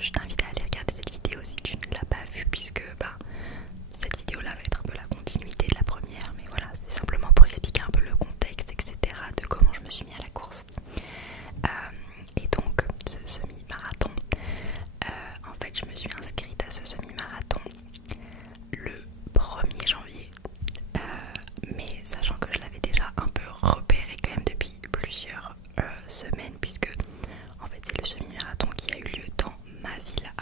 je t'invite à aller regarder cette vidéo si tu ne l'as pas vue, puisque cette vidéo là va être un peu la continuité de la première, mais voilà, c'est simplement pour expliquer un peu le contexte, etc. de comment je me suis mis à la course. Et donc ce semi-marathon, en fait je me suis inscrite à ce semi-marathon le 1er janvier, mais sachant que je l'avais déjà un peu repéré quand même depuis plusieurs semaines, puisque en fait c'est le semi-marathon qui a eu lieu dans ma ville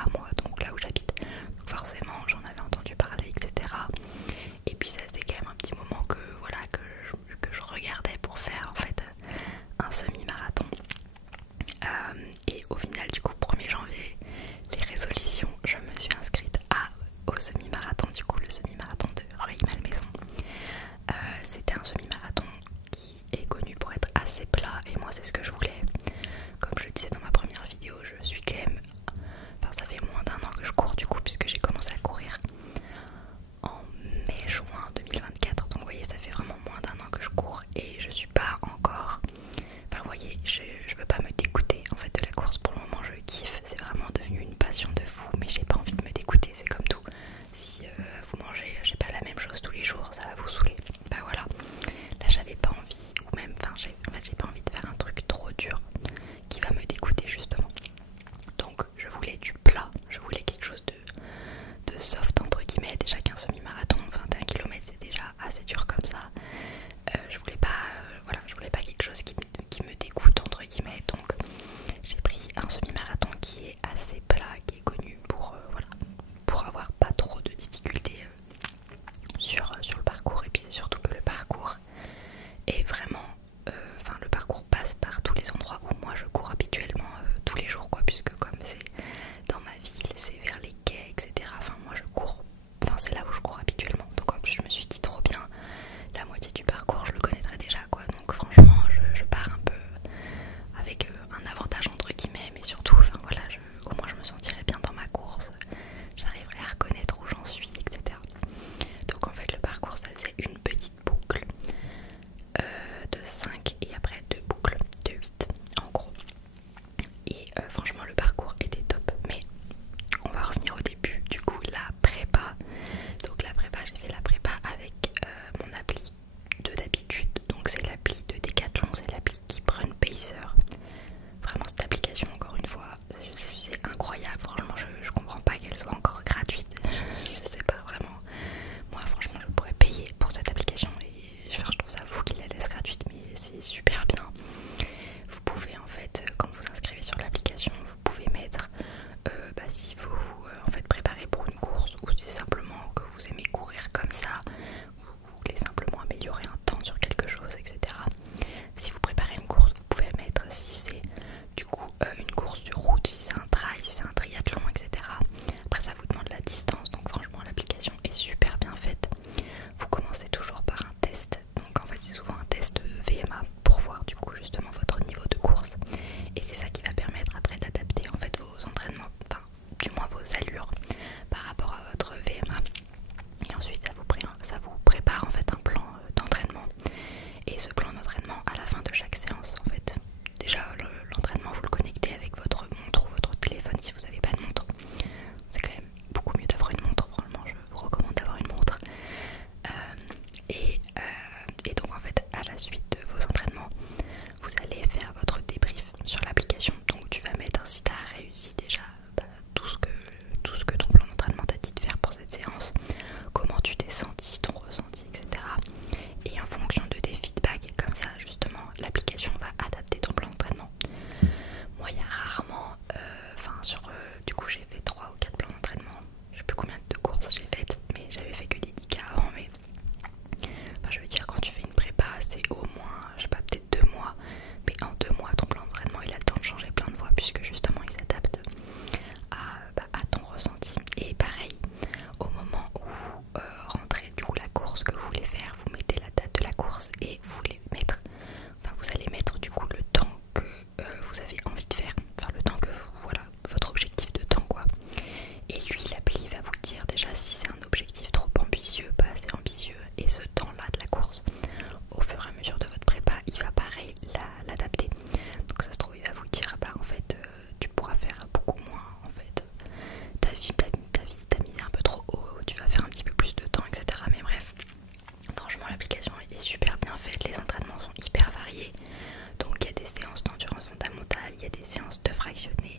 fractionné,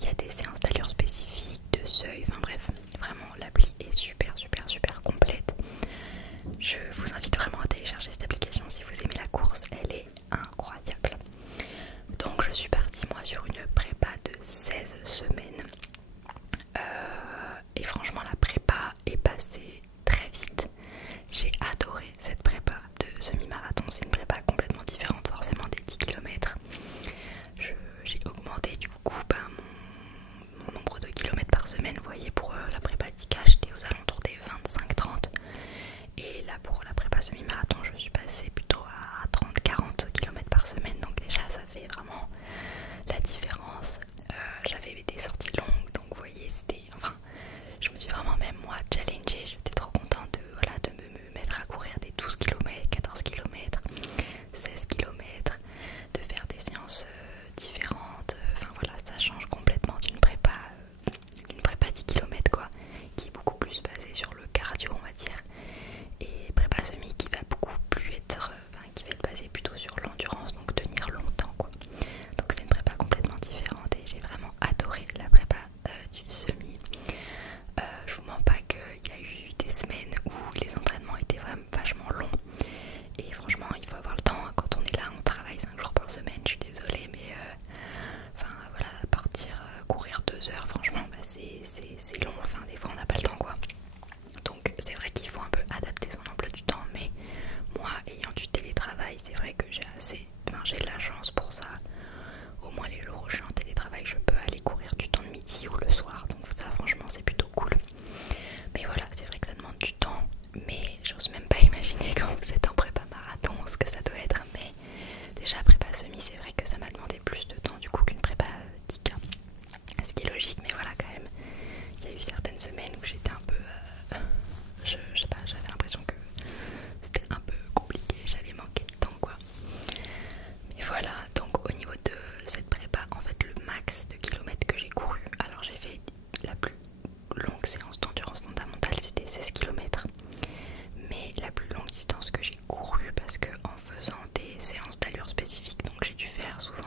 il y a des séances d'allure spécifiques, de seuil, enfin bref, vraiment l'appli est super complète. Je vous invite vraiment à télécharger cette application si vous aimez la course, elle est incroyable. Donc je suis partie moi sur une prépa de 16 semaines et franchement la prépa est passée très vite. J'ai adoré cette prépa de semi-marathon, c'est une prépa complètement différente forcément des 10 km. J'ai augmenté du coup mon nombre de kilomètres par semaine, vous voyez pour la prépa 10K j'étais aux alentours des 25-30 et là pour la prépa semi-marathon je suis passée plutôt à 30-40 km par semaine, donc déjà ça fait vraiment la différence. J'avais des sorties longues donc vous voyez c'était, enfin je me suis vraiment même moi challengée, j'étais trop contente de me mettre à courir des 12 km, 14 km, 16 km, de faire des séances différentes, enfin voilà ça change complètement d'une prépa 10 km quoi, qui est beaucoup plus basée sur le cardio on va dire, et prépa semi qui va beaucoup plus être, qui va être basée plutôt sur l'endurance, donc tenir longtemps quoi. Donc c'est une prépa complètement différente et j'ai vraiment adoré la prépa du semi. Je vous mens pas qu'il y a eu des semaines où les entraînements étaient vraiment vachement longs et franchement il faut avoir le temps, hein. Quand on est là on travaille 5 jours par semaine, je suis désolée mais enfin voilà, partir courir 2 heures franchement c'est long, enfin des fois on n'a pas le temps quoi. Donc c'est vrai qu'il faut un peu adapter son emploi du temps, mais moi ayant du télétravail c'est vrai que j'ai de la chance pour ça. Au moins les jours où je suis en télétravail je peux aller courir du temps de midi ou le soir, donc ça franchement c'est plutôt cool. Mais voilà, c'est vrai que ça demande du temps, mais j'ose même pas imaginer quand vous êtes en prépa marathon ce que ça doit être. Mais déjà prépa semi c'est vrai que ça m'a demandé plus de temps du coup qu'une prépa 10K, ce qui est logique, mais voilà quand même il y a eu certaines semaines où j'étais un peu je sais pas, j'avais l'impression que c'était un peu compliqué, j'allais manquer de temps quoi. Mais voilà, donc au niveau de cette prépa, en fait le max de kilomètres que j'ai couru, alors j'ai fait la plus longue séance d'endurance fondamentale c'était 16 km, mais la plus longue distance que j'ai couru, parce que en faisant des séances d'allure spécifiques, donc j'ai dû faire souvent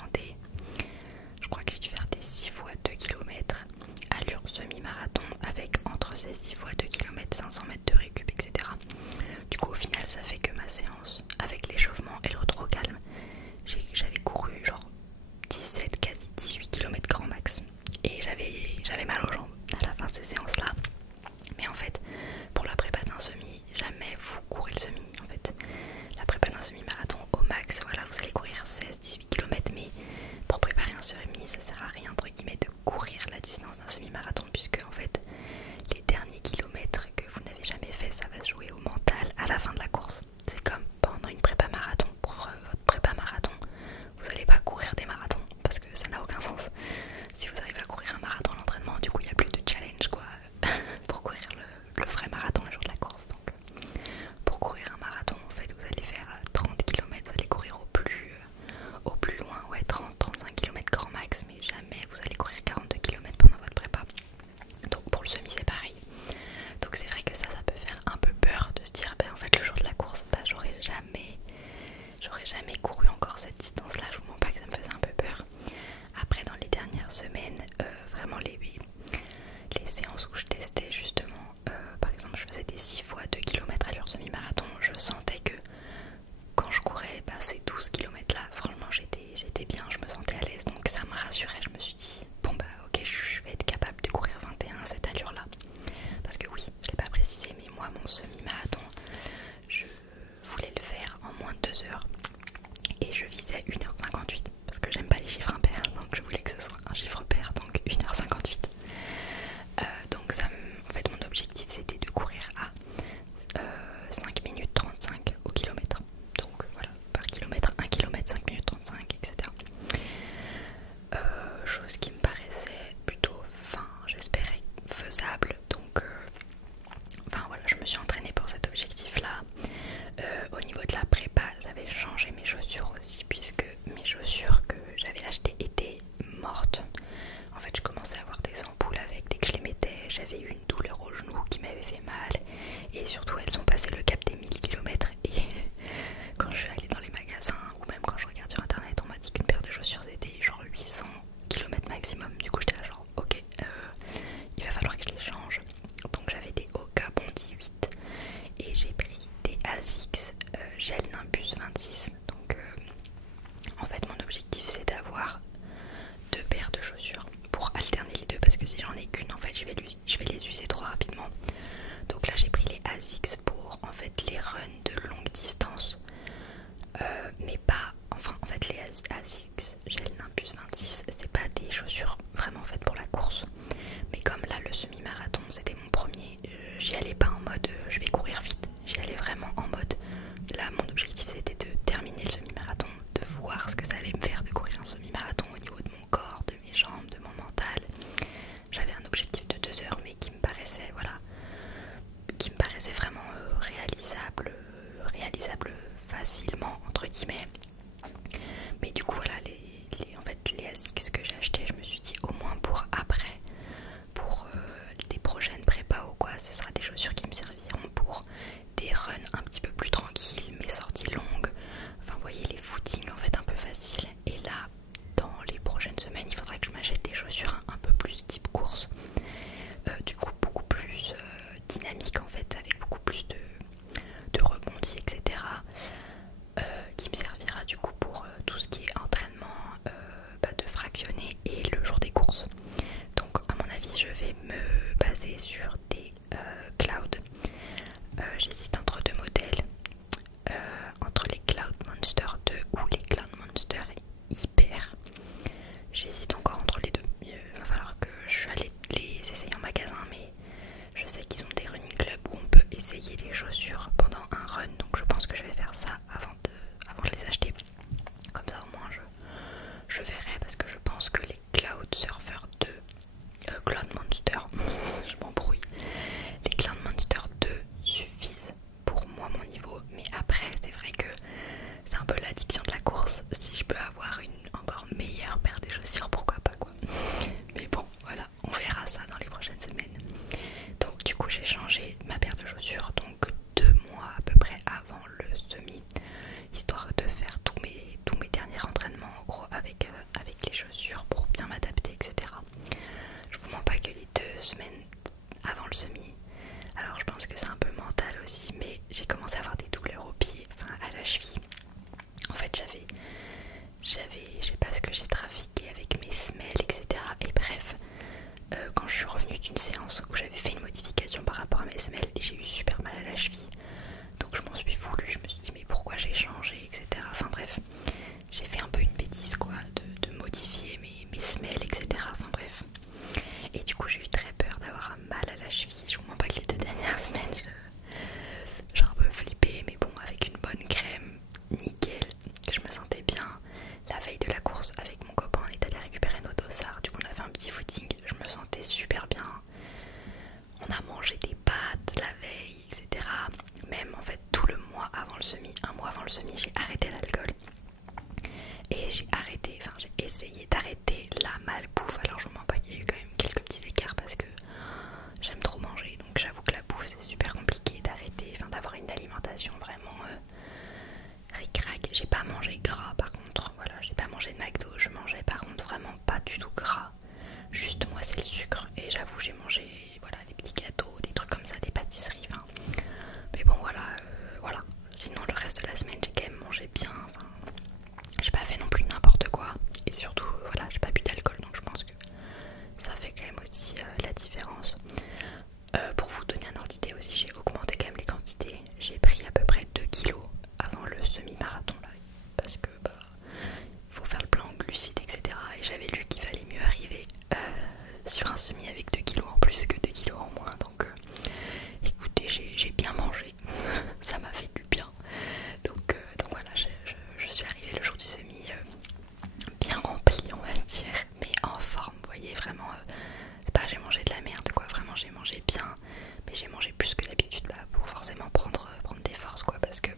je crois que j'ai dû faire des 6 fois 2 km allure semi-marathon avec entre ces 6 fois 2 km 500 mètres de récup etc. Du coup au final ça fait que ma séance avec l'échauffement et le trop calme, j'avais couru genre 17 quasi 18 km grand max et j'avais mal aux jambes à la fin de ces séances là. Mais en fait pour la prépa d'un semi, jamais vous courez le semi en fait. La prépa d'un semi-marathon au max, voilà, vous allez courir 16-18 km, mais pour préparer un semi ça sert à rien entre guillemets de courir la distance d'un semi-marathon, puisque en fait les derniers kilomètres que vous n'avez jamais fait ça va se jouer au mental à la fin de la course. C'est comme pendant une prépa marathon. Pour votre prépa marathon vous n'allez pas courir des marathons parce que ça n'a aucun sens. Si vous arrivez à courir un marathon à l'entraînement, du coup il n'y a plus de challenge quoi pour courir le vrai marathon le jour de la course. Donc pour courir un marathon en fait vous allez faire 30 km, vous allez courir au plus loin, ouais 30-35 km grand max, mais jamais vous allez courir 42 km pendant votre prépa. Donc pour le semi c'est pareil. Donc c'est vrai que ça peut faire un peu peur de se dire en fait le jour de la course j'aurais jamais couru encore cette distance là, je vous mens pas que ça me faisait un peu peur. Après dans les dernières semaines vraiment les séances où je testais justement par exemple je faisais des 6 fois 2 km allure semi-marathon, je sentais que quand je courais ces 12 km là franchement j'étais bien, je me sentais à l'aise, donc ça me rassurait. Je me suis dit bon ok je vais être capable de courir 21 à cette allure là, parce que oui je l'ai pas précisé mais moi mon semi-marathon je voulais le faire en moins de 2 heures et je visais 1h58 parce que j'aime pas les chiffres impairs, donc je voulais que ce soit un chiffre pair, donc 1h58. Donc ça, en fait mon objectif c'était de courir à 5 minutes 35 au kilomètre. Donc voilà, par kilomètre, 1 km, 5 minutes 35, etc. Chose qui me paraissait plutôt, j'espérais faisable. Donc enfin voilà, je me suis entraînée pour cet objectif là. Au niveau de la prépa, j'avais changé mes chaussures aussi, puisque mes chaussures que j'avais achetées étaient mortes. En fait je commençais à avoir des ampoules avec, dès que je les mettais j'avais eu une douleur au genou qui m'avait fait mal, et surtout elles ont passé le cap des 1000 km et quand je suis allée dans les magasins ou même quand je regarde sur internet on m'a dit qu'une paire de chaussures c'était genre 800 km chaussures vraiment faites pour la course. Mais comme là le semi-marathon c'était mon premier, j'y allais pas en mode je vais courir vite, j'y allais vraiment en mode là mon objectif c'était de terminer le semi-marathon, de voir ce que ça allait me faire de courir un semi-marathon au niveau de mon corps, de mes jambes, de mon mental. J'avais un objectif de 2 heures mais qui me paraissait vraiment réalisable facilement entre guillemets. Mais du coup voilà les ASICS que j'ai acheté, je me suis dit au moins pour après, pour des prochaines prépas ou quoi, ce sera des chaussures qui me serviront pour des runs un petit peu plus tranquilles, mes sorties longues, enfin vous voyez les footings en fait un peu faciles. Et là dans les prochaines semaines il faudra que je m'achète des chaussures un peu plus type course, du coup beaucoup plus dynamique en fait, avec beaucoup plus de rebondis etc, qui me servira du coup pour tout ce qui est entraînement de fractionner et le jour des courses. Donc à mon avis je vais me baser sur des clouds. J'hésite entre deux modèles, entre les Cloud Monster 2 ou les Cloud Monster Hyper. J'hésite encore entre les deux. Il va falloir que je allée les essayer en magasin, mais je sais qu'ils ont des running clubs où on peut essayer les chaussures pendant un run, donc je pense que je vais faire ça avant de les acheter. Comme ça au moins je verrai, parce que je pense que les Cloud Surfer 2, Cloud Monster, je m'embrouille, les Cloud Monster 2 suffisent pour moi mon niveau, mais après c'est vrai que c'est un peu l'addiction de la course. Si je peux avoir une encore meilleure paire de chaussures, pourquoi pas quoi. Mais bon voilà, on verra ça dans les prochaines semaines. Donc du coup j'ai changé ma paire de chaussures donc 2 mois à peu près avant le semi, histoire de faire tous mes derniers entraînements en gros avec les chaussures pour bien m'adapter etc. Je vous mens pas que les 2 semaines avant le semi, alors je pense que c'est un peu mental aussi, mais j'ai commencé à avoir des douleurs aux pieds, enfin à la cheville. En fait je sais pas ce que j'ai trafiqué avec mes semelles etc. Et bref, quand je suis revenue d'une séance où j'avais fait une modification par rapport à mes semelles, j'ai eu super mal à la cheville. Donc je m'en suis voulu, je me suis dit mais pourquoi j'ai changé etc. Enfin bref, j'ai fait un peu une bêtise quoi, de modifier mes semelles etc. Enfin bref. Et du coup j'ai eu très peur d'avoir un mal à la cheville. Je vous mens pas que les 2 dernières semaines j'ai un peu flippé, mais bon avec une bonne crème, nickel, je me sentais bien. La veille de la course avec mon copain on est allé récupérer nos dossards, du coup on a fait un petit footing, je me sentais super bien. On a mangé des pâtes la veille etc. Même en fait tout le mois avant le semi, un mois avant le semi, j'ai arrêté l'alcool. Et j'ai essayé d'arrêter la malbouffe. Alors je vous mens pas qu'il y a eu quand même quelques petits écarts parce que j'aime trop manger, donc j'avoue que la bouffe c'est super compliqué d'arrêter, enfin d'avoir une alimentation vraiment ric-rac. J'ai pas mangé gras par contre, voilà, j'ai pas mangé de McDo, je mangeais par contre vraiment pas du tout gras. Juste moi c'est le sucre, et j'avoue j'ai mangé voilà, des petits gâteaux, des trucs comme ça, des pâtisseries, enfin. Mais bon voilà, voilà. Sinon le reste de la semaine j'ai quand même mangé bien, enfin, j'ai pas fait non plus n'importe quoi. Et surtout voilà, j'ai pas bu d'alcool, donc je pense que ça fait quand même aussi la différence. Pour vous donner un ordre d'idée aussi, j'ai augmenté quand même les quantités. J'ai pris à peu près 2 kilos avant le semi-marathon là, parce que bah faut faire le plan glucides etc. Et j'avais lu qu'il fallait mieux arriver sur un semi avec 2 kilos en plus que 2 kilos en moins. Donc écoutez, j'ai bien mangé, ça m'a fait du bien. Donc voilà, je suis arrivée le jour du semi bien remplie on va dire, mais en forme, vous voyez vraiment. C'est pas j'ai mangé de la merde quoi, vraiment j'ai mangé bien, mais j'ai mangé plus que d'habitude pour forcément prendre des forces quoi, parce que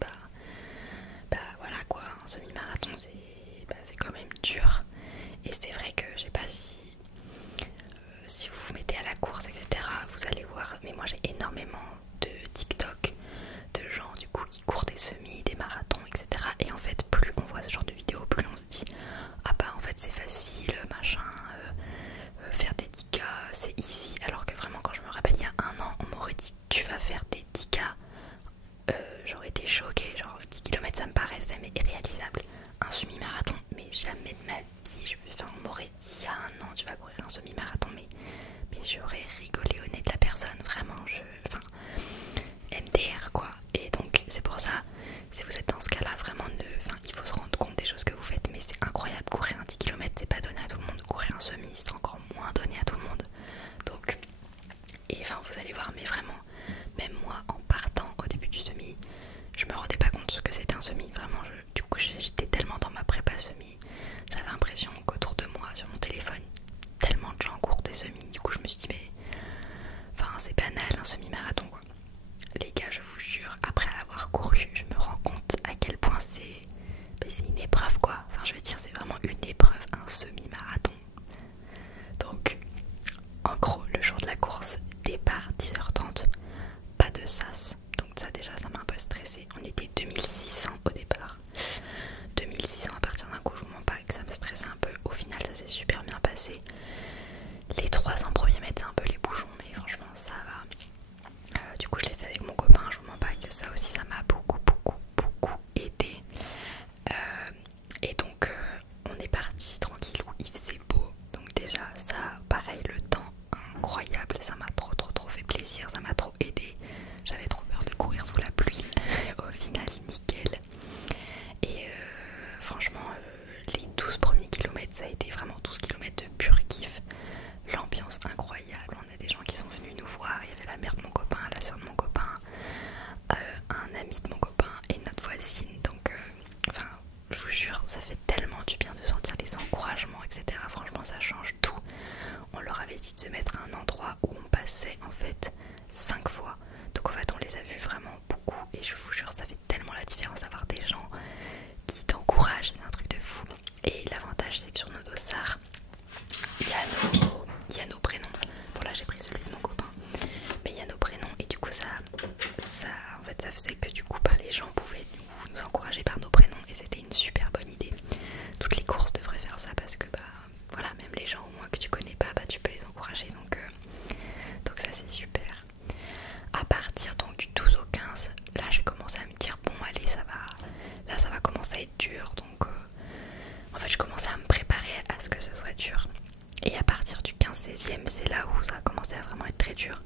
voilà quoi, un semi-marathon c'est quand même dur. Et c'est vrai que je sais pas si vous vous mettez à la course etc, vous allez voir, mais moi j'ai énormément de TikTok de gens du coup qui courent des semis, des marathons etc. Et en fait plus on voit ce genre de vidéos, plus on se dit ah bah en fait c'est facile machin, faire des 10K c'est easy, alors que vraiment quand je me rappelle il y a un an on m'aurait dit tu vas faire des 10K, j'aurais été choquée, genre 10 km ça me paraissait mais irréalisable. Un semi-marathon, mais jamais de ma vie, enfin, on m'aurait dit il y a un an tu vas courir un semi-marathon, mais j'aurais rigolé au nez de la personne, vraiment même moi en partant au début du semi, je me rendais pas compte ce que c'était un semi. Vraiment, du coup j'étais tellement dans ma prépa semi, j'avais l'impression qu'autour de moi sur mon téléphone, tellement de gens courent des semis. Du coup je me suis dit mais enfin c'est banal un semi-marathon quoi. Les gars, je vous jure, après avoir couru, je me rends compte à quel point c'est une épreuve quoi. Enfin je veux dire c'est vraiment une épreuve, un semi-marathon. Donc en gros le jour de la course, départ 10h30, pas de sas. Donc ça déjà ça m'a un peu stressé. On était 2600 au départ. 2600 à partir d'un coup, je vous mens pas que ça me stressait un peu. Au final ça s'est super bien passé. Les 300 premiers mètres c'est un peu les bouchons mais franchement ça va. Du coup je l'ai fait avec mon copain, je vous mens pas que ça aussi ça m'a beaucoup aidé. Et donc on est parti tranquillou, il faisait beau. Donc déjà ça pareil, le temps incroyable, ça m'a trop fait plaisir, ça m'a trop aidé. J'avais trop peur de courir sous la pluie. Au final nickel. Et franchement les 12 premiers kilomètres ça a été vraiment 12 kilomètres de pur kiff. L'ambiance incroyable, on a des gens qui sont venus nous voir, il y avait la mère de mon copain, la soeur de mon copain, un ami de mon copain et notre voisine. Donc enfin je vous jure ça fait tellement du bien de sentir les encouragements etc. Franchement ça change tout. On leur avait dit de se mettre à un endroit où on passait en fait 5 fois. Donc en fait on les a vus vraiment beaucoup et je vous jure ça fait tellement la différence d'avoir des gens qui t'encouragent, c'est un truc de fou. Et l'avantage c'est que sur nos dossards il y a nos prénoms. Bon là j'ai pris celui de mon copain, mais il y a nos prénoms et du coup ça en fait ça faisait que du coup les gens pouvaient nous encourager par nos prénoms et c'était une super bonne idée. Toutes les courses devraient faire ça parce que voilà, même les gens au moins que tu connais pas, tu peux les encourager donc ça c'est super. À partir donc du 12 au 15, là j'ai commencé à me dire bon allez ça va commencer à être dur. Donc en fait je commençais à me préparer à ce que ce soit dur. Et à partir du 15-16e, c'est là où ça a commencé à vraiment être très dur.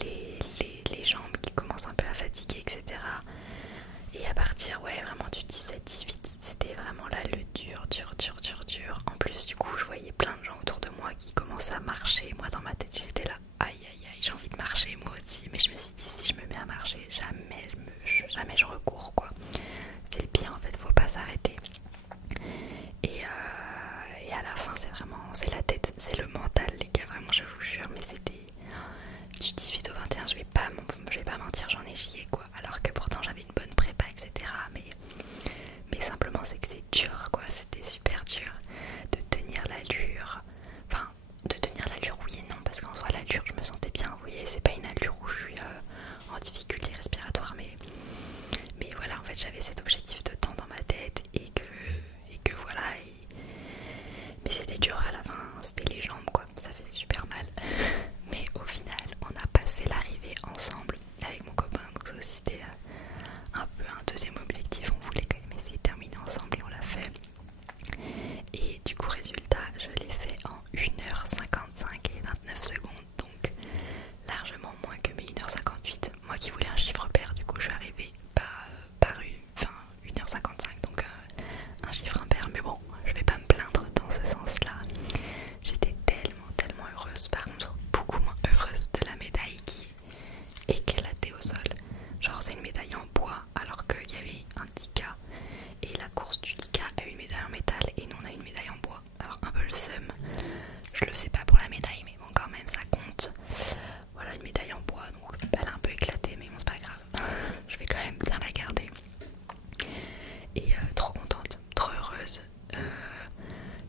Les jambes qui commencent un peu à fatiguer, etc. Et à partir, ouais, vraiment du 17-18, c'était vraiment là le dur. En plus, du coup, je voyais plein de gens autour de moi qui commençaient à marcher. Moi, dans ma tête, j'étais là, aïe, j'ai envie de marcher, moi aussi. Mais je me suis dit, si je me mets à marcher, jamais je recours, quoi. C'est le pire, en fait, faut pas s'arrêter. Et à la fin c'est la tête, c'est le mental les gars, vraiment je vous jure, mais c'était du 18 au 21, je vais pas mentir, j'en ai chié quoi, alors que pourtant j'avais une bonne prépa etc, mais simplement c'est que c'est dur quoi, c'était super dur de tenir l'allure, enfin de tenir l'allure oui et non, parce qu'en soi l'allure je me sentais bien, vous voyez, c'est pas une allure où je suis en difficulté respiratoire, mais voilà, en fait j'avais cet objectif de temps dans ma tête et que voilà, mais c'était dur à la fin, c'était les jambes quoi, ça fait super mal. Mais au final on a passé l'arrivée ensemble avec mon copain, donc ça aussi c'était un peu un deuxième objectif, on voulait quand même essayer de terminer ensemble et on l'a fait. Et du coup résultat je l'ai fait en 1h55 et 29 secondes, donc largement moins que mes 1h58. Moi qui voulais un chiffre pair, du coup je suis arrivée par 1h55, donc un chiffre impair, mais bon je vais pas me plaindre dans ce sens là. J'étais tellement heureuse, par contre beaucoup moins heureuse de la médaille qui éclatait au sol. Genre c'est une médaille en bois alors qu'il y avait un 10K et la course du 10K a une médaille en métal et nous on a une médaille en bois. Alors un peu le seum, je le faisais pas pour la médaille mais bon quand même ça compte. Voilà, une médaille en bois, donc elle a un peu éclaté mais bon c'est pas grave, je vais quand même bien la garder. Et trop contente, trop heureuse.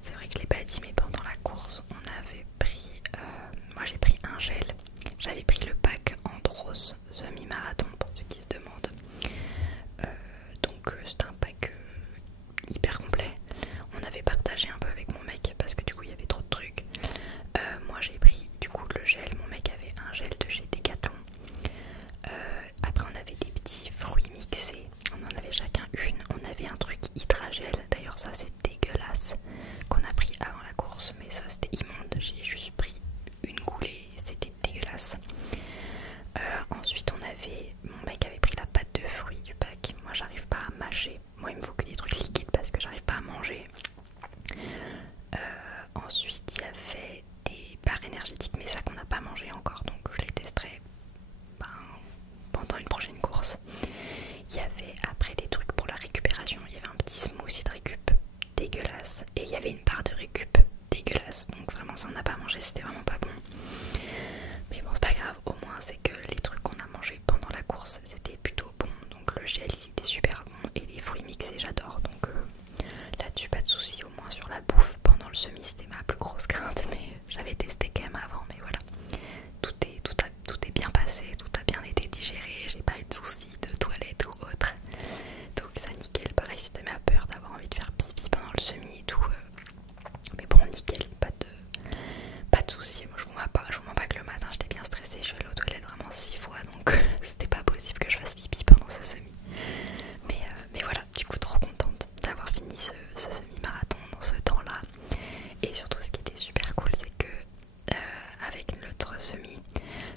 C'est vrai que je l'ai pas dit mais pendant la course on avait pris, moi j'ai pris un gel, j'avais pris le pack Andros semi-marathon pour ceux qui se demandent. Donc c'est un pack hyper complet. On avait partagé un peu avec mon mec parce que du coup il y avait trop de trucs. Moi j'ai pris du coup le gel, mon mec avait un gel de chez Decathlon. Après on avait des petits fruits mixés, on en avait chacun une. On avait un truc Hydragel, d'ailleurs ça c'est dégueulasse, qu'on a pris avant la course, mais ça c'était immonde, j'ai juste pris une goulée, c'était dégueulasse. Ensuite mon mec avait pris la pâte de fruits du pack. Moi j'arrive pas à mâcher, moi il me faut que des trucs liquides parce que j'arrive pas à manger. Ensuite il y avait des barres énergétiques, mais ça qu'on n'a pas mangé encore, donc je les testerai il y avait une barre de récup dégueulasse, donc vraiment ça on n'a pas mangé, c'était vraiment pas bon. Mais bon c'est pas grave, au moins c'est que les trucs qu'on a mangé pendant la course c'était plutôt bon. Donc le gel il était super bon et les fruits mixés j'adore, donc là-dessus pas de soucis. Au moins sur la bouffe pendant le semi c'était ma plus grosse crainte, mais j'avais testé quand même avant. Mais voilà, tout est bien passé, tout a bien été digéré, j'ai pas eu de soucis de toilette ou autre, donc ça nickel. Pareil c'était ma peur d'avoir envie de faire pipi pendant le semi et tout, mais bon nickel, pas de soucis. Moi je vous mens pas que le matin j'étais bien stressée, je suis allée aux toilettes vraiment 6 fois, donc c'était pas possible que je fasse pipi pendant ce semi. Mais voilà, du coup trop contente d'avoir fini ce semi-marathon dans ce temps-là. Et surtout ce qui était super cool c'est que avec notre semi,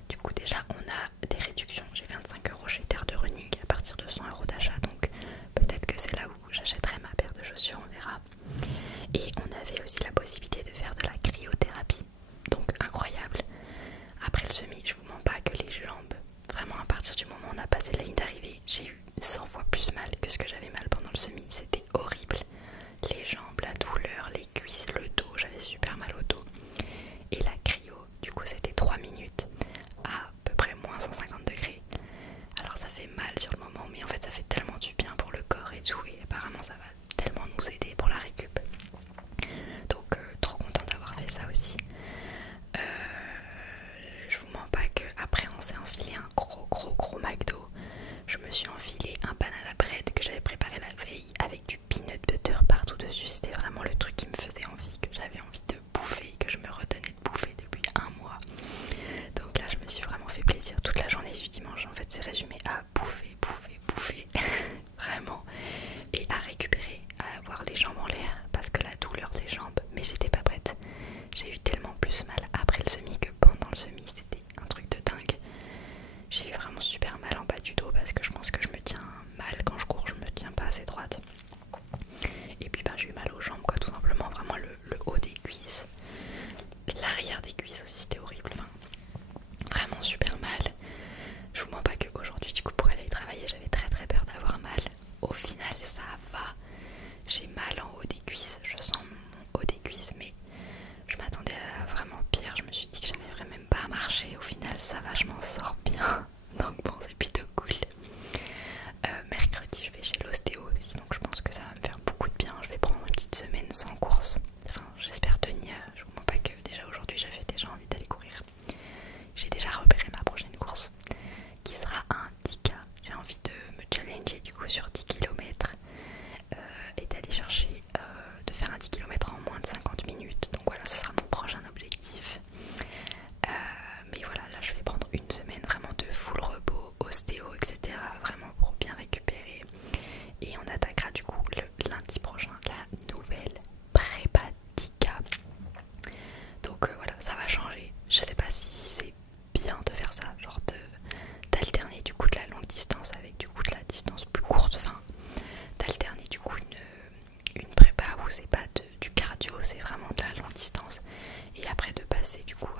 du coup déjà on a des réductions. J'ai 25 € chez Terre de Running à partir de 100 € d'achat, donc peut-être que c'est là où j'achèterai ma paire de chaussures, on verra. Et on avait aussi la possibilité de faire de la cryothérapie, donc incroyable. Après le semi, je vous mens pas que les jambes, vraiment à partir du moment où on a passé la ligne d'arrivée, j'ai eu 100 fois plus mal que ce que j'avais mal pendant le semi. C'était horrible, les jambes, la douleur, les cuisses, le dos, j'avais super mal au dos. Et la cryo, du coup c'était 3 minutes à peu près moins 150 degrés. Alors ça fait mal sur le moment, mais en fait ça fait tellement du bien pour le corps et tout, et apparemment ça va tellement nous aider pour la récup. Donc trop contente d'avoir fait ça aussi. Je vous mens pas que après on s'est enfilé un gros McDo. Je me suis enfilé un banana bread que j'avais préparé la veille avec du peanut butter partout dessus. C'était vraiment le truc qui me faisait envie, que j'avais envie de bouffer, que je me retenais de bouffer depuis un mois. Donc là je me suis vraiment fait plaisir toute la journée du dimanche. En fait c'est résumé à bouffer vraiment, et à récupérer, à avoir les jambes en l'air parce que la douleur des jambes, mais j'étais pas prête. J'ai eu tellement plus mal après le semi que pendant le semi, c'était un truc de dingue. J'ai eu vraiment super mal en bas du dos parce que je pense que je me tiens mal quand je cours, je me tiens pas assez droite. Et puis j'ai eu mal aux jambes quoi, tout simplement, vraiment le haut des cuisses, l'arrière des cuisses aussi c'était horrible, enfin, vraiment super mal. Je vous mens pas qu'aujourd'hui du coup pour aller travailler j'avais très peur d'avoir mal. Au final ça va, j'ai mal en haut des cuisses, je sens mon haut des cuisses, mais je m'attendais à vraiment pire. Je me suis dit que j'arriverais même pas à marcher. Au final ça va, je m'en sors bien, donc bon c'est plutôt cool. Mercredi je vais chez l'ostéo aussi, donc je pense que ça va me faire beaucoup de bien. Je vais prendre une petite semaine sans course, enfin j'espère tenir. Je vous mens pas que déjà aujourd'hui j'avais déjà envie d'aller courir. J'ai déjà repéré ma prochaine course qui sera un 10K. J'ai envie de me challenger du coup sur 10 km et d'aller chercher de faire un 10 km en moins de 50 minutes. Donc voilà, ce sera mon prochain objectif. Mais voilà, là je vais prendre une semaine vraiment de full repos, ostéo, etc. Vraiment pour bien récupérer. Et on attaquera du coup le lundi prochain la nouvelle prépa 10K. Donc voilà, ça va changer. Je sais pas si c'est bien de faire ça, genre d'alterner du coup de la longue distance avec du coup de la distance plus courte, enfin d'alterner du coup une prépa où c'est pas du cardio, c'est vraiment de la longue distance, et après de passer du coup